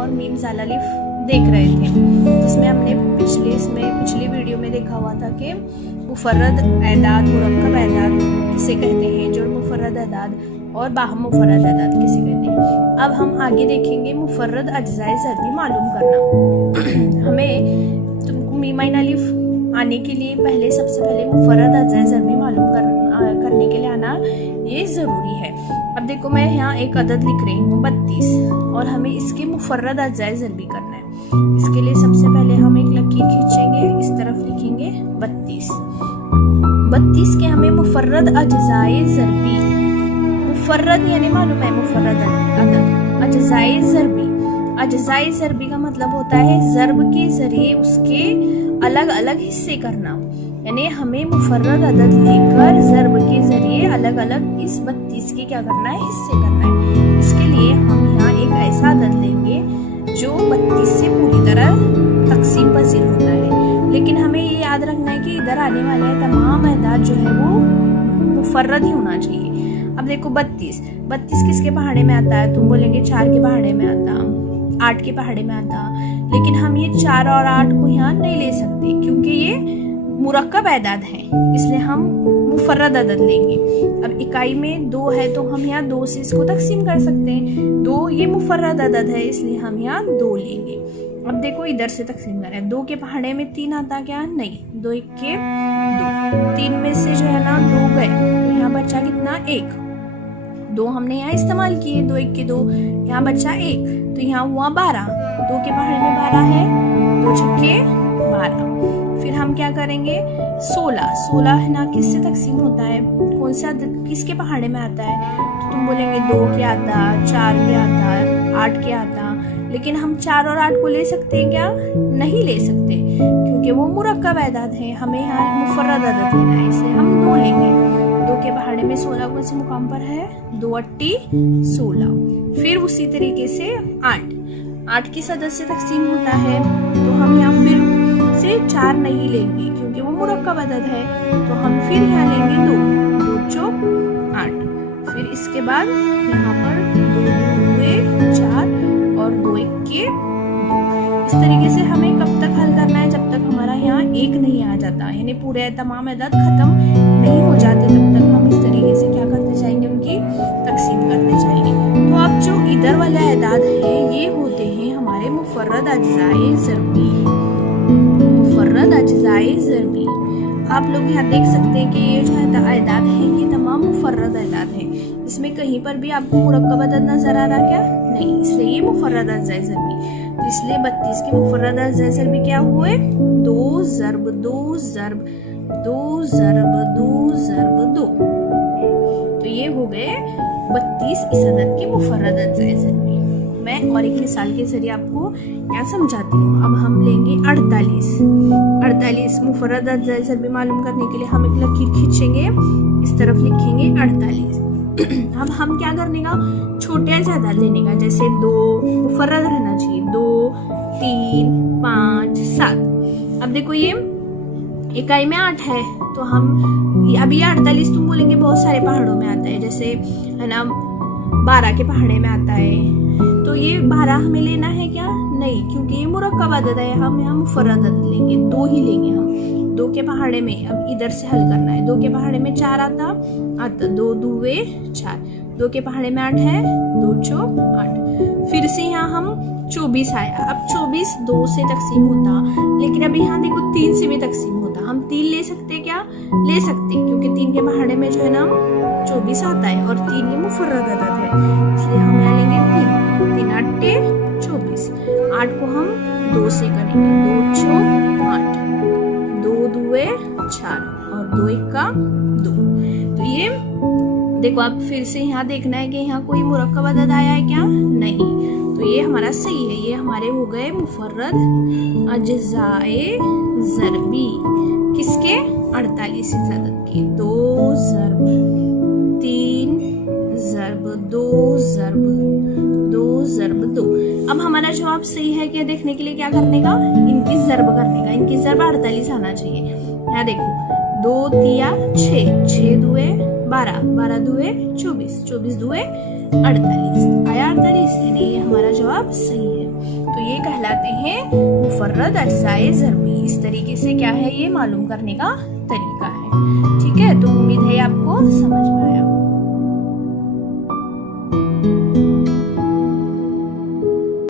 और मीम जाल अलिफ देख रहे थे, जिसमें हमने पिछली वीडियो में देखा हुआ था कि मुफर्रद एदाद, मुरक्कब एदाद किसे कहते हैं, जो मुफर्रद एदाद और बाहम मुफर्रद एदाद किसे कहते हैं। अब हम आगे देखेंगे मुफर्रद अज्जाए ज़रबी मालूम करना। हमें तुमको मीमाइन अलिफ आने के लिए सबसे पहले मुफर्रद अज्जाए ज़रबी मालूम करने के लिए आना ये ज़रूरी है। अब देखो मैं यहाँ एक अदद लिख रही हूँ 32, और हमें इसके मुफर्रद अज्जाए ज़रबी करना है। इसके लिए सबसे पहले हम एक लकीर खींचेंगे, इस तरफ लिखेंगे 32 के हमें मुफर्रद अज्जाए ज़रबी, मुफर्रद यानी मालूम है मुफर्रद अदद, अज्जाए ज़रबी का मतलब होता है ज़रब के जरिए उसके अलग अलग हिस्से करना, यानी हमें मुफर्रद अदद लेकर ज़रब के जरिए अलग अलग इस 32 के क्या करना है, हिस्से करना है। इसके लिए हम यहाँ एक ऐसा अदद लेंगे जो 32 से पूरी तरह तकसीम पजीर होता है, लेकिन हमें ये याद रखना है कि इधर आने वाले तमाम अदाद जो है वो मुफर्रद ही होना चाहिए। अब देखो 32 किसके पहाड़े में आता है, तुम बोलेंगे 4 के पहाड़े में आता, 8 के पहाड़े में आता, लेकिन हम ये 4 और 8 को यहाँ नहीं ले सकते क्योंकि ये मुरक्कब एदाद है, इसलिए हम मुफर्रद अदद लेंगे। अब इकाई में 2 है तो हम यहाँ 2 से इसको तकसीम कर सकते हैं, 2 ये मुफर्रद अदद है इसलिए हम यहाँ 2 लेंगे। अब देखो इधर से तकसीम करें, 2 के पहाड़े में 3 आता क्या, नहीं, 2 1 के 2, 3 में से जो है ना 2 गए तो यहाँ बचा कितना, 1, 2 हमने यहाँ इस्तेमाल किए, 2 1 के 2, यहाँ बचा 1 तो यहाँ हुआ 12, 2 के पहाड़े में 12 है, 2 छक्के 12। फिर हम क्या करेंगे, 16 है ना, किससे तकसीम होता है, कौन सा किसके पहाड़े में आता है, तो तुम बोलेंगे 2 के आता, 4 के आता, 8 के आता, लेकिन हम 4 और 8 को ले सकते हैं क्या, नहीं ले सकते क्योंकि वो मुरक्कब एदाद है, हमें यहाँ मुफर्रद अदद लेना है, इसलिए हम 2 लेंगे। 2 के पहाड़े में 16 कौन से मुकाम पर है, 2 8 16। फिर उसी तरीके से 8 किस अदद से तकसीम होता है, तो हम यहाँ फिर से 4 नहीं लेंगे क्योंकि वो मुरक्कब अदद है, तो हम फिर यहाँ लेंगे 2 चौक 8। फिर इसके बाद यहाँ पर 2 2 4 और 2 1 के 2। इस तरीके से हमें कब तक हल करना है, जब तक हमारा यहाँ 1 नहीं आ जाता, यानी पूरे तमाम अदद खत्म नहीं हो जाते, तब तक हम इस तरीके से क्या करते जाएंगे, उनकी तकसीम करते जाएंगे। तो अब जो इधर वाले अदाद है ये होते हैं हमारे मुफर्रद अज्जाए ज़रबी, मुफर्रद अज्जाए ज़रबी। आप लोग यहाँ देख सकते हैं कि ये जो अदाद है ये तमाम मुफर्रद अदाद है, इसमें कहीं पर भी आपको मुरक्कब अदद नजर आ रहा क्या, नहीं, इसलिए ये मुफर्रद अज्जाए ज़रबी। तो इसलिए 32 के मुफर्रद अज्जाए ज़रबी क्या हुए, 2 ज़रब 2 ज़रब 2 ज़रब 2 ज़रब 2। तो ये हो गए 32 इस अदद के मुफर्रद अज्जाए ज़रबी। मैं और एक मिसाल के जरिए आपको यहाँ समझाती हूँ। अब हम लेंगे 48 मुफर्रद अज्जाए ज़रबी मालूम करने के लिए हम एक लकीर खींचेंगे, इस तरफ लिखेंगे 48। अब हम क्या करने का, छोटे अदाद लेने का, जैसे 2 मुफर्रद रहना चाहिए, 2 3 5 7। अब देखो ये इकाई में 8 है तो हम अभी 48 तुम बोलेंगे बहुत सारे पहाड़ों में आता है, जैसे है ना 12 के पहाड़े में आता है, तो ये 12 हमें लेना है क्या, नहीं, क्योंकि ये मुरक्कब अदद है, हम यहाँ मुफर्रद अदद लेंगे, 2 ही लेंगे हम। 2 के पहाड़े में अब इधर से हल करना है, 2 के पहाड़े में 4 आता 2 2 4, 2 के पहाड़े में 8 है, 2 चौक 8। फिर से यहाँ हम 24 आया, अब 24 2 से तकसीम होता, लेकिन अब यहाँ देखो 3 से भी तकसीम होता, हम 3 ले सकते क्या, ले सकते, क्योंकि 3 के पहाड़े में जो है ना 24 आता है और 3 ये मुफर्रद अदद है, इसलिए हम यहाँ लेंगे 3 8 24। 8 को हम 2 से करेंगे, 2 चौक 8, 2 2 4 और 2 1 का 2। तो ये देखो आप फिर से यहाँ देखना है कि यहाँ कोई मुरक्कब अदद आया है क्या, नहीं, तो ये हमारा सही है, ये हमारे हो गए मुफर्रद अज्जाए ज़रबी, किसके, 48 अदद के। 2 ज़रब 3 ज़रब 2 ज़रब 2 ज़रब 2। अब हमारा जवाब सही है क्या, देखने के लिए क्या करने का, इनकी ज़रब करने का, इनकी ज़रब 48 आना चाहिए। यहाँ देखो 2 तिया 6, 6 दुए 12, 12 दुए 24, 24 दुए 48 आया 48, यानी ये हमारा जवाब सही है। तो ये कहलाते हैं मुफर्रद अज्जाए ज़रबी। इस तरीके से क्या है, ये मालूम करने का तरीका है। ठीक है, तो उम्मीद है आपको समझ में आया।